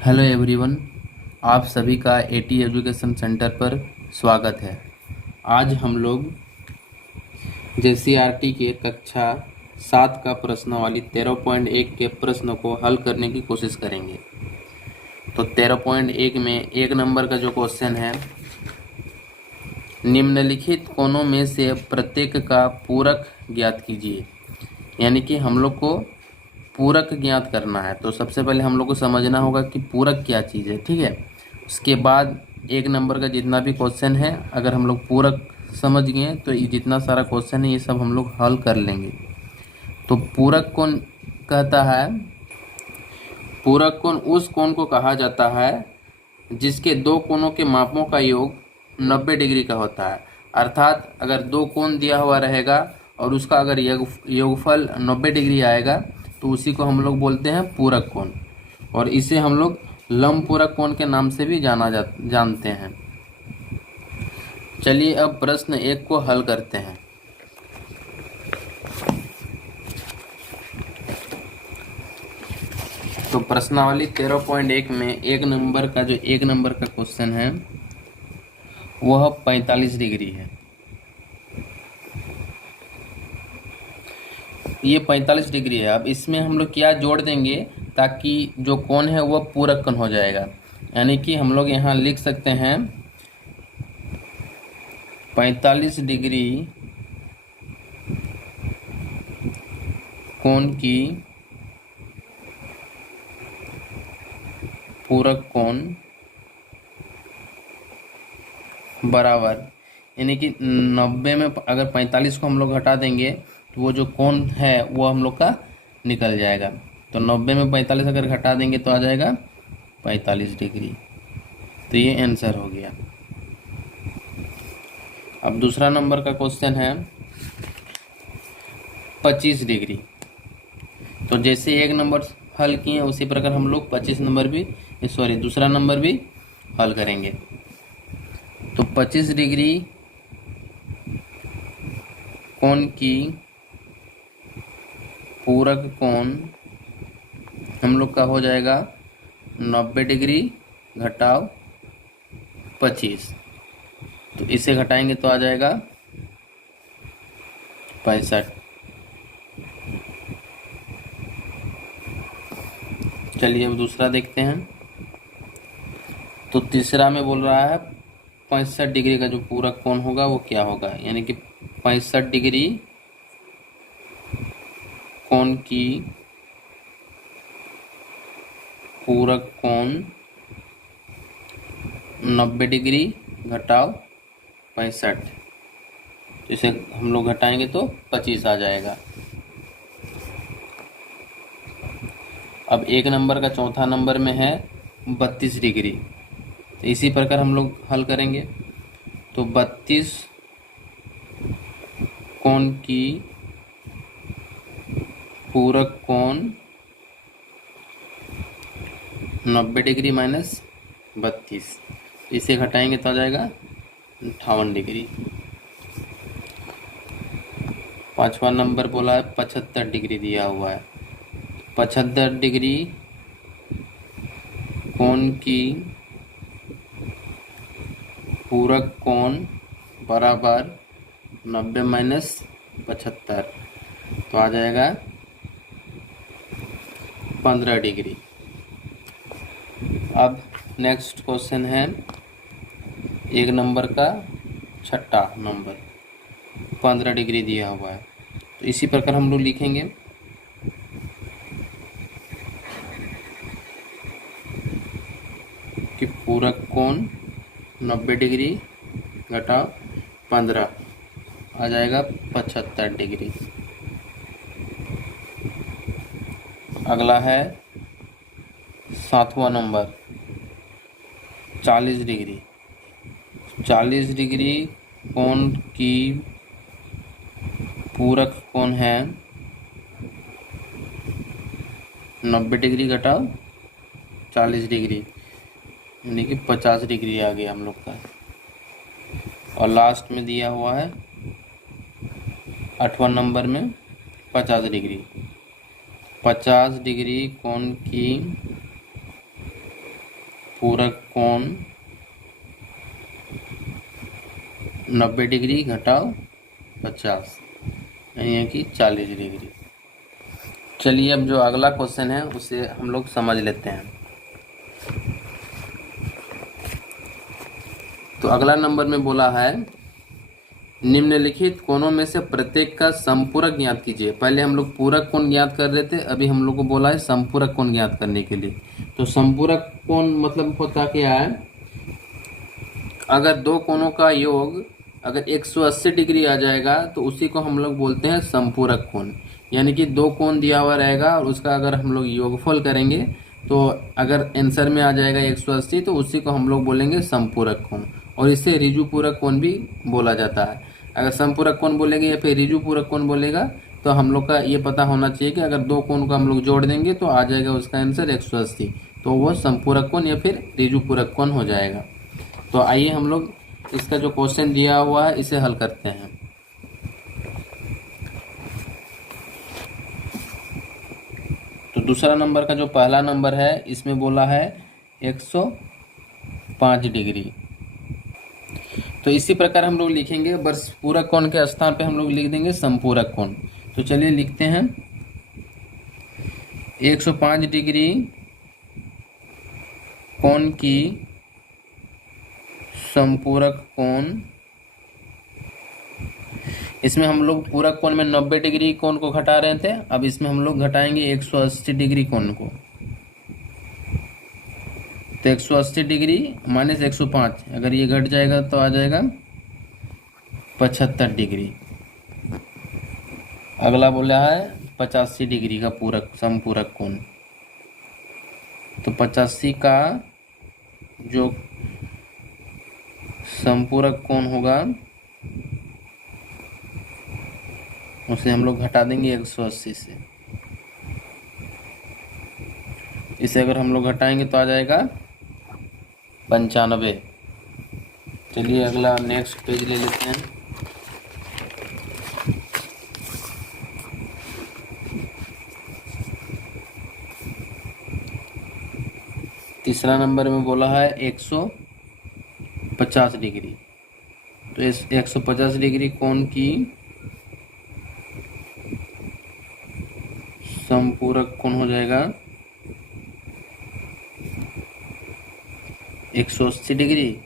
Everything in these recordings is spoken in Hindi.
हेलो एवरीवन, आप सभी का एटी एजुकेशन सेंटर पर स्वागत है। आज हम लोग जेसीईआरटी के कक्षा 7 का प्रश्नावली 13.1 के प्रश्न को हल करने की कोशिश करेंगे। तो 13.1 में एक नंबर का जो क्वेश्चन है, निम्नलिखित कोनों में से प्रत्येक का पूरक ज्ञात कीजिए। यानी कि हम लोग को पूरक ज्ञात करना है। तो सबसे पहले हम लोग को समझना होगा कि पूरक क्या चीज़ है, ठीक है। उसके बाद एक नंबर का जितना भी क्वेश्चन है, अगर हम लोग पूरक समझ गए तो ये जितना सारा क्वेश्चन है ये सब हम लोग हल कर लेंगे। तो पूरक कोण कहता है, पूरक कोण उस कोण को कहा जाता है जिसके दो कोणों के मापों का योग 90 डिग्री का होता है। अर्थात अगर दो कोण दिया हुआ रहेगा और उसका अगर योगफल 90 डिग्री आएगा तो उसी को हम लोग बोलते हैं पूरक कोण, और इसे हम लोग लंब पूरक कोण के नाम से भी जानते हैं। चलिए अब प्रश्न 1 को हल करते हैं। तो प्रश्नावली 13.1 में एक नंबर का क्वेश्चन है वह 45 डिग्री है। ये 45 डिग्री है। अब इसमें हम लोग क्या जोड़ देंगे ताकि जो कोण है वह पूरक कोण हो जाएगा। यानी कि हम लोग यहाँ लिख सकते हैं 45 डिग्री कोण की पूरक कोण बराबर, यानी कि 90 में अगर 45 को हम लोग हटा देंगे तो वो जो कोण है वो हम लोग का निकल जाएगा। तो 90 में 45 अगर घटा देंगे तो आ जाएगा 45 डिग्री। तो ये आंसर हो गया। अब दूसरा नंबर का क्वेश्चन है 25 डिग्री। तो जैसे एक नंबर हल किए उसी प्रकार हम लोग 25 नंबर भी दूसरा नंबर भी हल करेंगे। तो 25 डिग्री कोण की पूरक कोण हम लोग का हो जाएगा 90 डिग्री घटाव 25। तो इसे घटाएंगे तो आ जाएगा 65। चलिए अब दूसरा देखते हैं। तो तीसरा में बोल रहा है 65 डिग्री का जो पूरक कोण होगा वो क्या होगा। यानी कि 65 डिग्री कोण की पूरक कोण 90 डिग्री घटाव 65। तो इसे हम लोग घटाएंगे तो 25 आ जाएगा। अब एक नंबर का चौथा नंबर में है 32 डिग्री। तो इसी प्रकार हम लोग हल करेंगे। तो 32 कोण की पूरक कोण 90 डिग्री माइनस 32, इसे घटाएंगे तो आ जाएगा 58 डिग्री। पांचवा नंबर बोला है 75 डिग्री दिया हुआ है। 75 डिग्री कोण की पूरक कोण बराबर 90 माइनस 75, तो आ जाएगा 15 डिग्री। अब नेक्स्ट क्वेश्चन है एक नंबर का छठा नंबर 15 डिग्री दिया हुआ है। तो इसी प्रकार हम लोग लिखेंगे कि पूरक कोण 90 डिग्री घटाव 15 आ जाएगा 75 डिग्री। अगला है सातवां नंबर 40 डिग्री। 40 डिग्री कोण की पूरक कोण है 90 डिग्री घटाव 40 डिग्री, यानी कि 50 डिग्री आ गया हम लोग का। और लास्ट में दिया हुआ है 8वां नंबर में 50 डिग्री। 50 डिग्री कोण की पूरक कोण 90 डिग्री घटाव 50, यानी है कि 40 डिग्री। चलिए अब जो अगला क्वेश्चन है उसे हम लोग समझ लेते हैं। तो अगला नंबर में बोला है निम्नलिखित कोणों में से प्रत्येक का समपूरक ज्ञात कीजिए। पहले हम लोग पूरक कोण ज्ञात कर रहे थे, अभी हम लोग को बोला है समपूरक कोण ज्ञात करने के लिए। तो समपूरक कोण मतलब होता क्या है, अगर दो कोणों का योग अगर 180 डिग्री आ जाएगा तो उसी को हम लोग बोलते हैं समपूरक कोण। यानी कि दो कोण दिया हुआ रहेगा और उसका अगर हम लोग योगफल करेंगे तो अगर आंसर में आ जाएगा 180 तो उसी को हम लोग बोलेंगे समपूरक कोण। और इसे ऋजुपूरक कोण भी बोला जाता है। अगर समपूरक कोण बोलेंगे या फिर ऋजुपूरक कोण बोलेगा तो हम लोग का ये पता होना चाहिए कि अगर दो कोण को हम लोग जोड़ देंगे तो आ जाएगा उसका आंसर 180, तो वो समपूरक कोण या फिर ऋजुपूरक कोण हो जाएगा। तो आइए हम लोग इसका जो क्वेश्चन दिया हुआ है इसे हल करते हैं। तो दूसरा नंबर का जो पहला नंबर है इसमें बोला है 105 डिग्री। तो इसी प्रकार हम लोग लिखेंगे, बस पूरक कोण के स्थान पे हम लोग लिख देंगे समपूरक कोण। तो चलिए लिखते हैं 105 डिग्री कोण की समपूरक कोण। इसमें हम लोग पूरक कोण में 90 डिग्री कोण को घटा रहे थे, अब इसमें हम लोग घटाएंगे 180 डिग्री कोण को। तो 180 डिग्री माइनस 105, अगर ये घट जाएगा तो आ जाएगा 75 डिग्री। अगला बोला है 85 डिग्री का पूरक समपूरक कोण। तो 85 का जो समपूरक कोण होगा उसे हम लोग घटा देंगे 180 से। इसे अगर हम लोग घटाएंगे तो आ जाएगा 95। चलिए अगला नेक्स्ट पेज ले लेते हैं। तीसरा नंबर में बोला है 150 डिग्री। तो इस 150 डिग्री कोण की समपूरक कोण हो जाएगा 180 डिग्री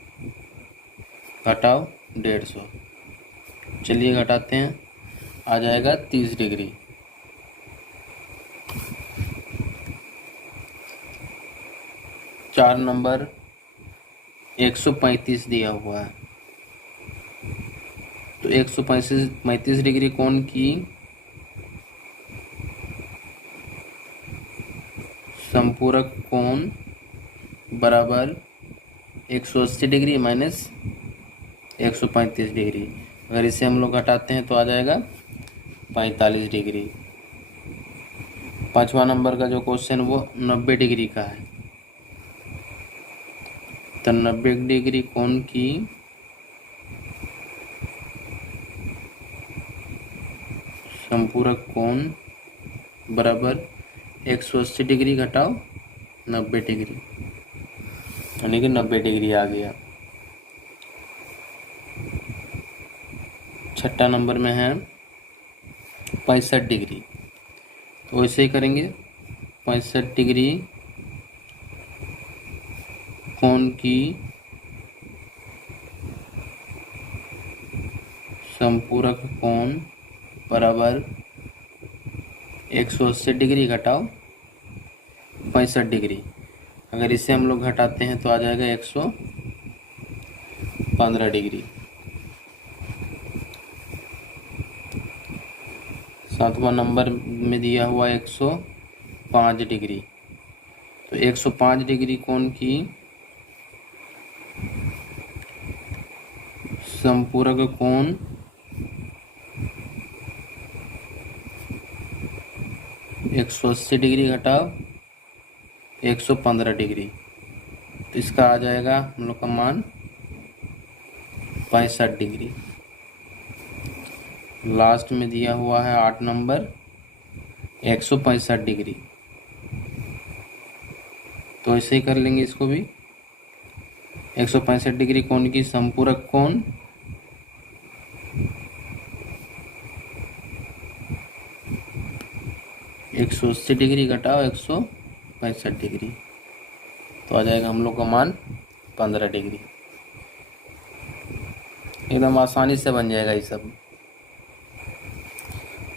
घटाव 150। चलिए घटाते हैं, आ जाएगा 30 डिग्री। चार नंबर 135 दिया हुआ है। तो 135 डिग्री कोण की समपूरक कोण बराबर 180 डिग्री माइनस 135 डिग्री। अगर इसे हम लोग घटाते हैं तो आ जाएगा 45 डिग्री। पांचवा नंबर का जो क्वेश्चन वो 90 डिग्री का है। तो 90 डिग्री कोण की समपूरक कोण बराबर 180 डिग्री घटाव 90 डिग्री, यानी कि 90 डिग्री आ गया। छठा नंबर में है 65 डिग्री। तो वैसे ही करेंगे, 65 डिग्री कोण की समपूरक कोण बराबर 180 डिग्री घटाव 65 डिग्री। अगर इसे हम लोग घटाते हैं तो आ जाएगा 115 डिग्री। सातवां नंबर में दिया हुआ 105 डिग्री। तो 105 डिग्री कोण की समपूरक कोण 180 डिग्री घटाव 115 डिग्री। तो इसका आ जाएगा हम लोग का मान 65 डिग्री। लास्ट में दिया हुआ है 8 नंबर 165 डिग्री। तो ऐसे ही कर लेंगे इसको भी। 165 डिग्री कोण की समपूरक कोण 180 डिग्री घटाओ 165 डिग्री, तो आ जाएगा हम लोग का मान 15 डिग्री। एकदम आसानी से बन जाएगा ये सब।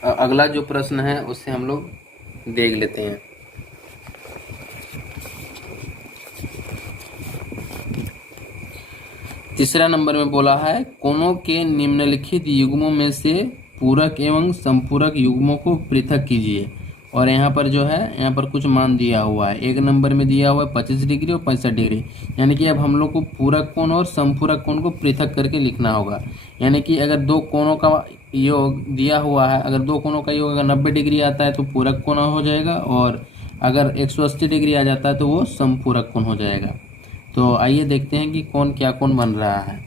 अगला जो प्रश्न है उससे हम लोग देख लेते हैं। तीसरा नंबर में बोला है कोनों के निम्नलिखित युग्मों में से पूरक एवं संपूरक युग्मों को पृथक कीजिए। और यहाँ पर जो है यहाँ पर कुछ मान दिया हुआ है। एक नंबर में दिया हुआ है 25 डिग्री और 65 डिग्री। यानी कि अब हम लोग को पूरक कोण और संपूरक कोण को पृथक करके लिखना होगा। यानी कि अगर दो कोणों का योग दिया हुआ है, अगर दो कोणों का योग अगर 90 डिग्री आता है तो पूरक कोण हो जाएगा, और अगर 180 डिग्री आ जाता है तो वो संपूरक कोण हो जाएगा। तो आइए देखते हैं कि कौन क्या कोण बन रहा है।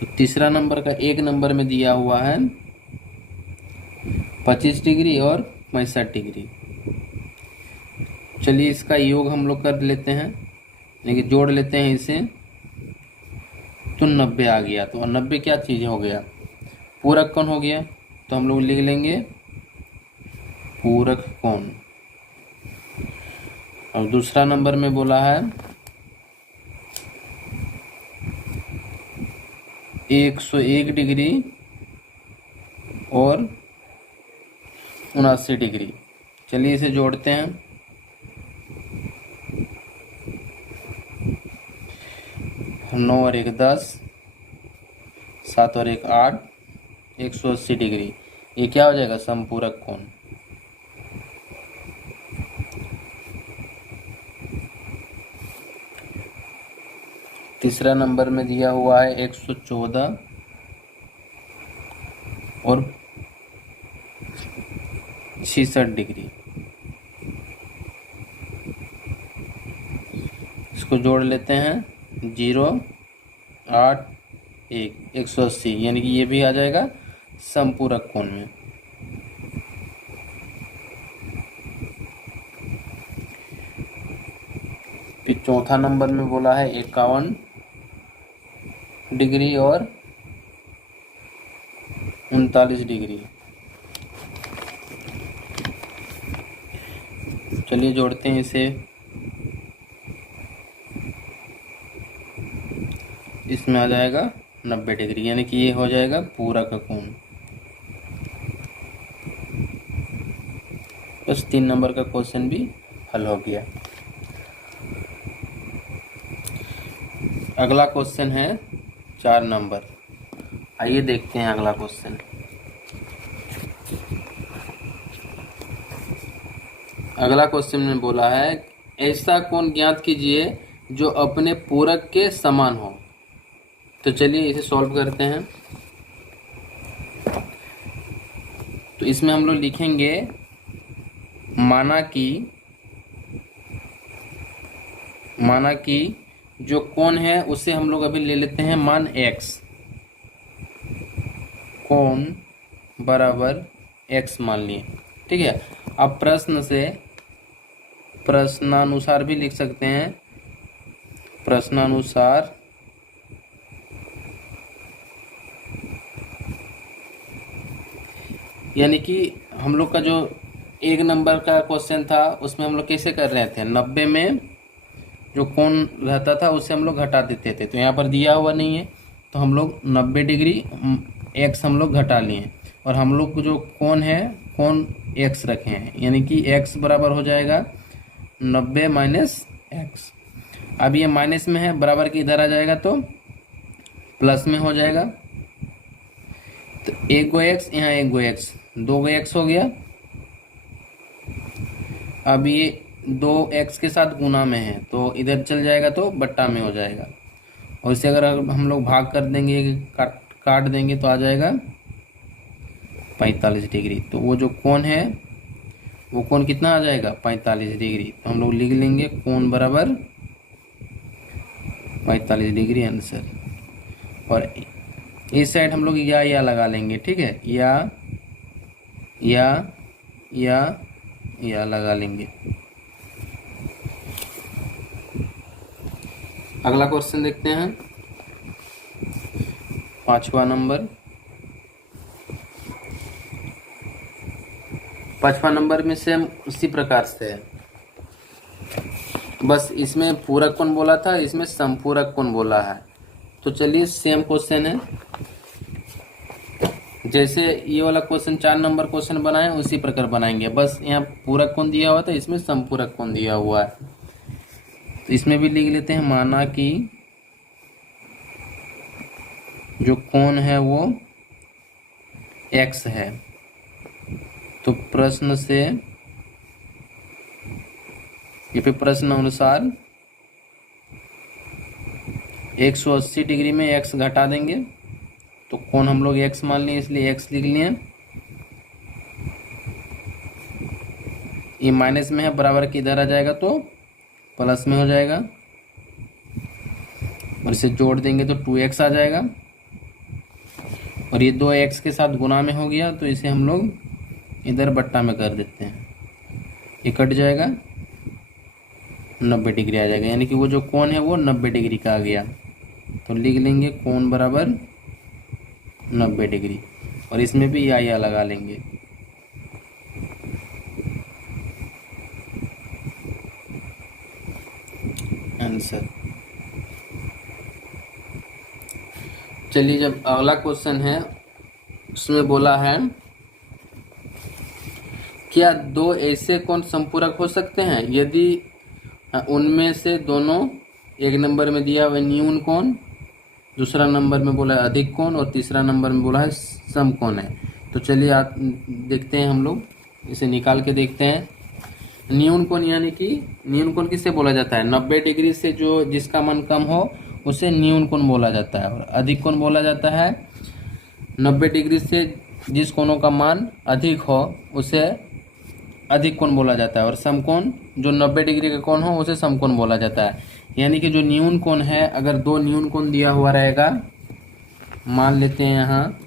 तो तीसरा नंबर का एक नंबर में दिया हुआ है 25 डिग्री और 65 डिग्री। चलिए इसका योग हम लोग कर लेते हैं, लेकिन जोड़ लेते हैं इसे, तो 90 आ गया। तो 90 क्या चीज़ हो गया, पूरक कोण हो गया। तो हम लोग लिख लेंगे पूरक कोण। और दूसरा नंबर में बोला है 101 डिग्री और 79 डिग्री। चलिए इसे जोड़ते हैं। 9 और 1 10, 7 और 1 8, 180 डिग्री। ये क्या हो जाएगा, समपूरक कोण। तीसरा नंबर में दिया हुआ है 114 और 66 डिग्री। इसको जोड़ लेते हैं, 0 8 1, 180, यानी कि ये भी आ जाएगा समपूरक कोण में। फिर चौथा नंबर में बोला है 51 डिग्री और 39 डिग्री। चलिए जोड़ते हैं इसे। इसमें आ जाएगा 90 डिग्री, यानी कि ये हो जाएगा पूरक कोण। बस 3 नंबर का क्वेश्चन भी हल हो गया। अगला क्वेश्चन है 4 नंबर। आइए देखते हैं अगला क्वेश्चन। अगला क्वेश्चन में बोला है ऐसा कोण ज्ञात कीजिए जो अपने पूरक के समान हो। तो चलिए इसे सॉल्व करते हैं। तो इसमें हम लोग लिखेंगे माना कि जो कोण है उसे हम लोग अभी ले लेते हैं मान x, कोण बराबर x मान लिए, ठीक है। अब प्रश्नानुसार भी लिख सकते हैं, प्रश्नानुसार यानी कि हम लोग का जो 1 नंबर का क्वेश्चन था उसमें हम लोग कैसे कर रहे थे, 90 में जो कोण रहता था उससे हम लोग घटा देते थे। तो यहाँ पर दिया हुआ नहीं है तो हम लोग 90 डिग्री x हम लोग घटा लिए, और हम लोग को जो कोण है कोण x रखे हैं, यानी कि x बराबर हो जाएगा 90 माइनस x। अब ये माइनस में है, बराबर के इधर आ जाएगा तो प्लस में हो जाएगा। तो 1 गो x यहाँ 1 गो x, 2 गो x हो गया। अब ये 2x के साथ गुना में है तो इधर चल जाएगा तो बट्टा में हो जाएगा। और इसे अगर हम लोग भाग कर देंगे, काट देंगे तो आ जाएगा 45 डिग्री। तो वो जो कोण है वो कोण कितना आ जाएगा, 45 डिग्री। तो हम लोग लिख लेंगे कोण बराबर 45 डिग्री आंसर। और इस साइड हम लोग या लगा लेंगे, ठीक है, या लगा लेंगे। अगला क्वेश्चन देखते हैं, 5वां नंबर। 5वां नंबर में सेम उसी प्रकार से है, बस इसमें पूरक कौन बोला था, इसमें संपूरक कौन बोला है। तो चलिए सेम क्वेश्चन है, जैसे ये वाला क्वेश्चन 4 नंबर क्वेश्चन बनाए उसी प्रकार बनाएंगे, बस यहाँ पूरक कौन दिया हुआ था, इसमें संपूरक कौन दिया हुआ है। तो इसमें भी लिख लेते हैं, माना कि जो कोण है वो x है, तो प्रश्न से ये पे प्रश्न अनुसार 180 डिग्री में x घटा देंगे, तो कोण हम लोग x मान लिए इसलिए x लिख लिए। ये माइनस में है, बराबर के इधर आ जाएगा तो प्लस में हो जाएगा, और इसे जोड़ देंगे तो 2x आ जाएगा, और ये 2x के साथ गुना में हो गया, तो इसे हम लोग इधर बट्टा में कर देते हैं, ये कट जाएगा, 90 डिग्री आ जाएगा, यानी कि वो जो कोण है वो 90 डिग्री का आ गया। तो लिख लेंगे कोण बराबर 90 डिग्री, और इसमें भी या लगा लेंगे। आंसर। चलिए जब अगला क्वेश्चन है उसमें बोला है, क्या दो ऐसे कोण संपूरक हो सकते हैं यदि उनमें से दोनों, एक नंबर में दिया हुआ न्यून कोण, दूसरा नंबर में बोला है अधिक कोण, और तीसरा नंबर में बोला है समकोण है। तो चलिए आप देखते हैं, हम लोग इसे निकाल के देखते हैं। न्यून कोण यानी कि न्यून कोण किससे बोला जाता है, 90 डिग्री से जो जिसका मान कम हो उसे न्यून कोण बोला जाता है, और अधिक कोण बोला जाता है 90 डिग्री से जिस कोणों का मान अधिक हो उसे अधिक कोण बोला जाता है, और समकोण जो 90 डिग्री का कोण हो उसे समकोण बोला जाता है। यानी कि जो न्यून कोण है, अगर दो न्यून कोण दिया हुआ रहेगा, मान लेते हैं यहाँ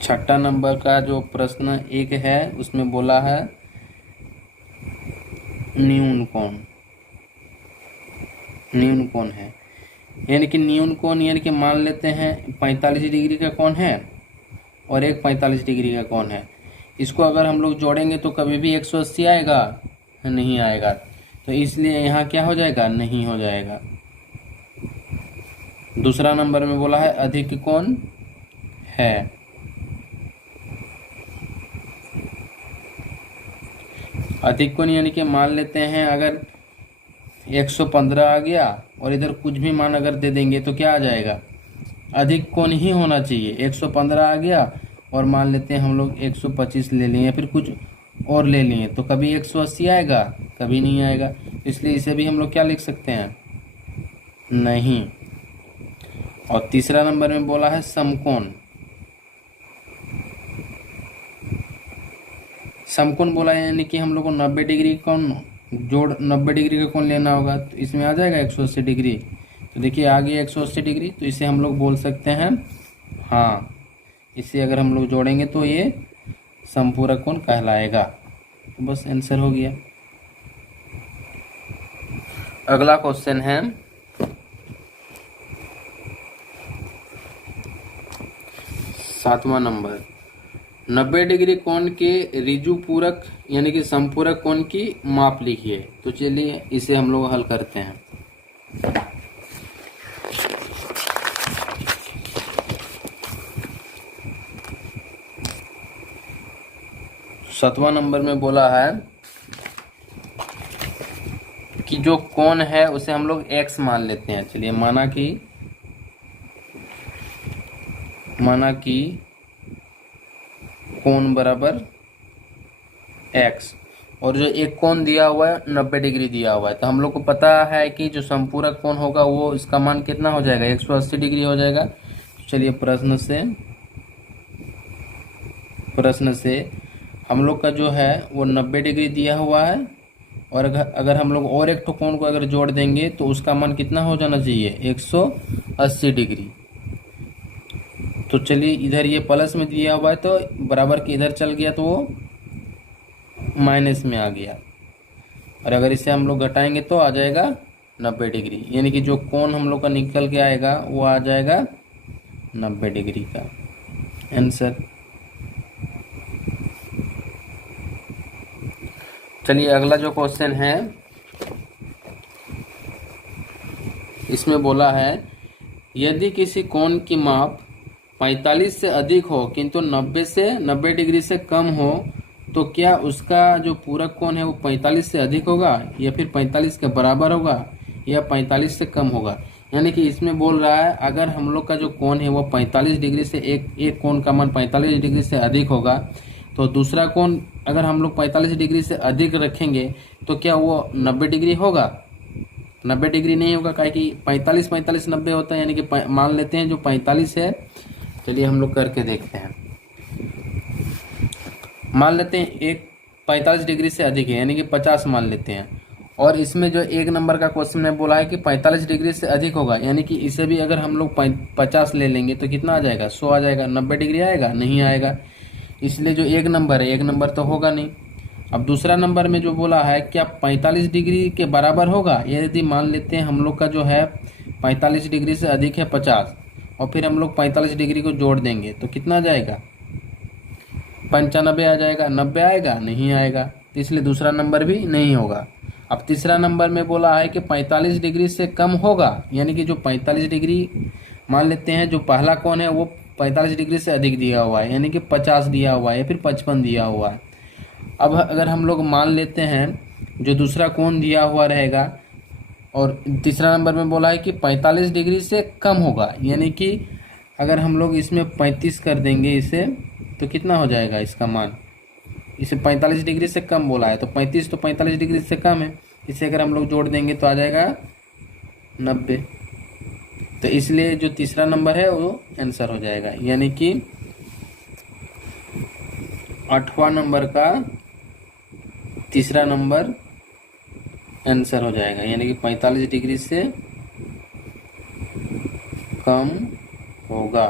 छठा नंबर का जो प्रश्न 1 है उसमें बोला है न्यून कोण है, यानी कि न्यून कोण यानी कि मान लेते हैं 45 डिग्री का कोण है और एक 45 डिग्री का कोण है। इसको अगर हम लोग जोड़ेंगे तो कभी भी 180 आएगा, नहीं आएगा, तो इसलिए यहाँ क्या हो जाएगा, नहीं हो जाएगा। दूसरा नंबर में बोला है अधिक कोण है, अधिक कोण यानी कि मान लेते हैं अगर 115 आ गया और इधर कुछ भी मान अगर दे देंगे तो क्या आ जाएगा, अधिक कोण ही होना चाहिए। 115 आ गया और मान लेते हैं हम लोग 125 ले लिए या फिर कुछ और ले लिए, तो कभी 180 आएगा, कभी नहीं आएगा, इसलिए इसे भी हम लोग क्या लिख सकते हैं, नहीं। और तीसरा नंबर में बोला है समकोण, समकोण बोला यानी कि हम लोग को 90 डिग्री कोण जोड़ 90 डिग्री का कोण लेना होगा, तो इसमें आ जाएगा 180 डिग्री। तो देखिए आ गया 180 डिग्री, तो इसे हम लोग बोल सकते हैं हाँ, इसे अगर हम लोग जोड़ेंगे तो ये संपूरक कोण कहलाएगा। तो बस आंसर हो गया। अगला क्वेश्चन है 7वां नंबर, 90 डिग्री कोण के ऋजु पूरक यानी कि संपूरक कोण की माप लिखिए। तो चलिए इसे हम लोग हल करते हैं। सातवां नंबर में बोला है कि जो कोण है उसे हम लोग x मान लेते हैं। चलिए माना कि कोण बराबर x, और जो एक कोण दिया हुआ है 90 डिग्री दिया हुआ है, तो हम लोग को पता है कि जो संपूरक कोण होगा वो इसका मान कितना हो जाएगा, 180 डिग्री हो जाएगा। तो चलिए प्रश्न से हम लोग का जो है वो 90 डिग्री दिया हुआ है, और अगर हम लोग और एक तो कोण को अगर जोड़ देंगे तो उसका मान कितना हो जाना चाहिए, 180 डिग्री। तो चलिए इधर ये प्लस में दिया हुआ है तो बराबर के इधर चल गया तो वो माइनस में आ गया। और अगर इसे हम लोग घटाएंगे तो आ जाएगा 90 डिग्री, यानी कि जो कोण हम लोग का निकल के आएगा वो आ जाएगा 90 डिग्री का आंसर। चलिए अगला जो क्वेश्चन है इसमें बोला है यदि किसी कोण की माप 45 से अधिक हो किंतु 90 डिग्री से कम हो तो क्या उसका जो पूरक कोण है वो 45 से अधिक होगा या फिर 45 के बराबर होगा या 45 से कम होगा। यानी कि इसमें बोल रहा है अगर हम लोग का जो कोण है वो 45 डिग्री से एक कोण का मान 45 डिग्री से अधिक होगा तो दूसरा कोण अगर हम लोग 45 डिग्री से अधिक रखेंगे तो क्या वो 90 डिग्री होगा। 90 डिग्री नहीं होगा, काहे कि 45 45 90 होता है, यानी कि मान लेते हैं जो 45 है। चलिए हम लोग करके देखते हैं। मान लेते हैं एक 45 डिग्री से अधिक है यानी कि 50 मान लेते हैं, और इसमें जो एक नंबर का क्वेश्चन में बोला है कि 45 डिग्री से अधिक होगा, यानी कि इसे भी अगर हम लोग 50 ले लेंगे तो कितना आ जाएगा 100 आ जाएगा। 90 डिग्री आएगा नहीं आएगा, इसलिए जो एक नंबर है एक नंबर तो होगा नहीं। अब दूसरा नंबर में जो बोला है क्या 45 डिग्री के बराबर होगा, यदि मान लेते हैं हम लोग का जो है 45 डिग्री से अधिक है 50 और फिर हम लोग 45 डिग्री को जोड़ देंगे तो कितना आ जाएगा 95 आ जाएगा। 90 आएगा नहीं आएगा, तो इसलिए दूसरा नंबर भी नहीं होगा। अब तीसरा नंबर में बोला है कि 45 डिग्री से कम होगा, यानी कि जो 45 डिग्री मान लेते हैं जो पहला कोण है वो 45 डिग्री से अधिक दिया हुआ है, यानी कि 50 दिया हुआ है या फिर 55 दिया हुआ है। अब अगर हम लोग मान लेते हैं जो दूसरा कोण दिया हुआ रहेगा और तीसरा नंबर में बोला है कि 45 डिग्री से कम होगा, यानी कि अगर हम लोग इसमें 35 कर देंगे इसे तो कितना हो जाएगा इसका मान, इसे 45 डिग्री से कम बोला है तो 35 तो 45 डिग्री से कम है, इसे अगर हम लोग जोड़ देंगे तो आ जाएगा 90। तो इसलिए जो तीसरा नंबर है वो आंसर हो जाएगा, यानी कि 8वां नंबर का तीसरा नंबर आंसर हो जाएगा, यानी कि 45 डिग्री से कम होगा।